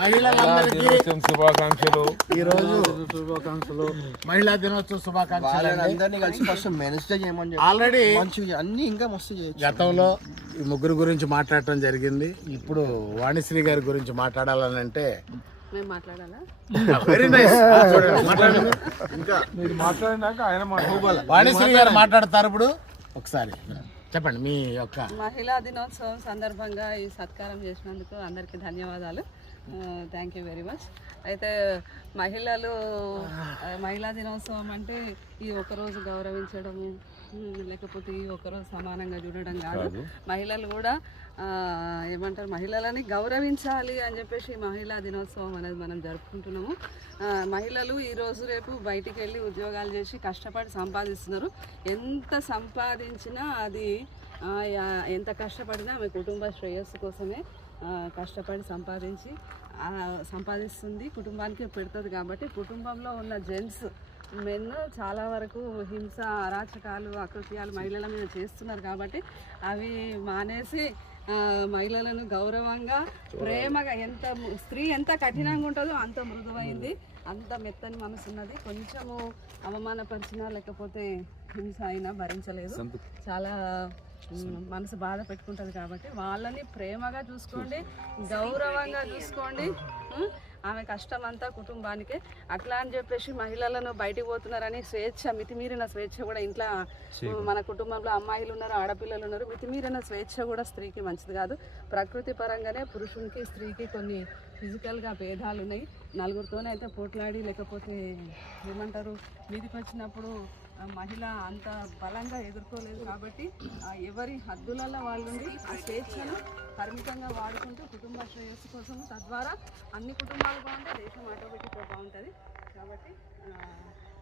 మహిళలందరికీ శుభాకాంక్షలు. ఈరోజు మహిళా దినోత్సవ శుభాకాంక్షలు. ఆల్రెడీ అన్ని ఇంకా మస్తు గతంలో ఈ ముగ్గురు గురించి మాట్లాడటం జరిగింది. ఇప్పుడు వాణిశ్రీ గారి గురించి మాట్లాడాలని అంటే వెరీ నైస్. ఇంకా వాణిశ్రీ గారు మాట్లాడతారు. ఇప్పుడు ఒకసారి చెప్పండి మీ యొక్క మహిళా దినోత్సవం సందర్భంగా ఈ సత్కారం చేసినందుకు అందరికీ ధన్యవాదాలు. Thank you very much. అయితే మహిళా దినోత్సవం అంటే ఈ ఒకరోజు గౌరవించడము లేకపోతే ఈ ఒకరోజు సమానంగా చూడడం కాదు. మహిళలు కూడా ఏమంటారు, మహిళలని గౌరవించాలి అని చెప్పేసి మహిళా దినోత్సవం అనేది మనం జరుపుకుంటున్నాము. మహిళలు ఈరోజు రేపు బయటికి వెళ్ళి ఉద్యోగాలు చేసి కష్టపడి సంపాదిస్తున్నారు. ఎంత సంపాదించినా అది ఎంత కష్టపడినా ఆమె కుటుంబ శ్రేయస్సు కోసమే కష్టపడి సంపాదిస్తుంది, కుటుంబానికి పెడుతుంది. కాబట్టి కుటుంబంలో ఉన్న జెంట్స్ మెన్ చాలా వరకు హింస, అరాచకాలు, అకృత్యాలు మహిళల మీద చేస్తున్నారు. కాబట్టి అవి మానేసి మహిళలను గౌరవంగా ప్రేమగా, స్త్రీ ఎంత కఠినంగా ఉంటుందో అంత మృదువైంది, అంత మెత్తని మనసు ఉన్నది. కొంచెము అవమానపరిచినా లేకపోతే హింస అయినా భరించలేదు, చాలా మనసు బాధ పెట్టుకుంటుంది. కాబట్టి వాళ్ళని ప్రేమగా చూసుకోండి, గౌరవంగా చూసుకోండి. ఆమె కష్టం అంతా కుటుంబానికే. అట్లా అని చెప్పేసి మహిళలను బయటికి పోతున్నారని స్వేచ్ఛ, మితిమీరిన స్వేచ్ఛ కూడా ఇంట్లో మన కుటుంబంలో అమ్మాయిలు ఉన్నారు, ఆడపిల్లలు ఉన్నారు. మితిమీరిన స్వేచ్ఛ కూడా స్త్రీకి మంచిది కాదు. ప్రకృతి పరంగానే పురుషునికి స్త్రీకి కొన్ని ఫిజికల్గా భేదాలు ఉన్నాయి. నలుగురితోనే అయితే పోట్లాడి లేకపోతే ఏమంటారు మీదికి వచ్చినప్పుడు మహిళ అంత బలంగా ఎదుర్కోలేదు. కాబట్టి ఎవరి హద్దులలో వాళ్ళుండి ఆ స్వేచ్ఛను పరిమితంగా వాడుకుంటూ కుటుంబ శ్రేయస్సు కోసం, తద్వారా అన్ని కుటుంబాలు బాగుంటే దేశం ఆటోమేటిక్గా బాగుంటుంది. కాబట్టి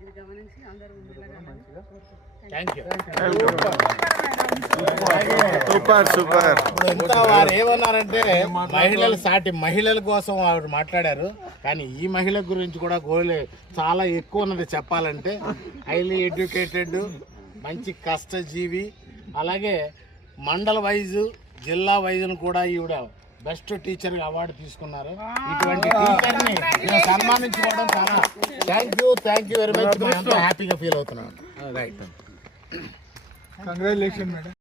ఇది గమనించి అందరూ వారు ఏమన్నారంటే మహిళలు సాటి మహిళల కోసం ఆవిడ మాట్లాడారు. కానీ ఈ మహిళ గురించి కూడా చాలా ఎక్కువ ఉన్నది చెప్పాలంటే. హైలీ ఎడ్యుకేటెడ్, మంచి కష్టజీవి, అలాగే మండల వైజు జిల్లా వైజును కూడా ఈవిడ బెస్ట్ టీచర్గా అవార్డు తీసుకున్నారు. ఇటువంటి టీచర్ని నేను సన్మానించుకోవడం చాలా థ్యాంక్ యూ వెరీ మచ్. హ్యాపీగా ఫీల్ అవుతున్నాను. Right, congratulation madam.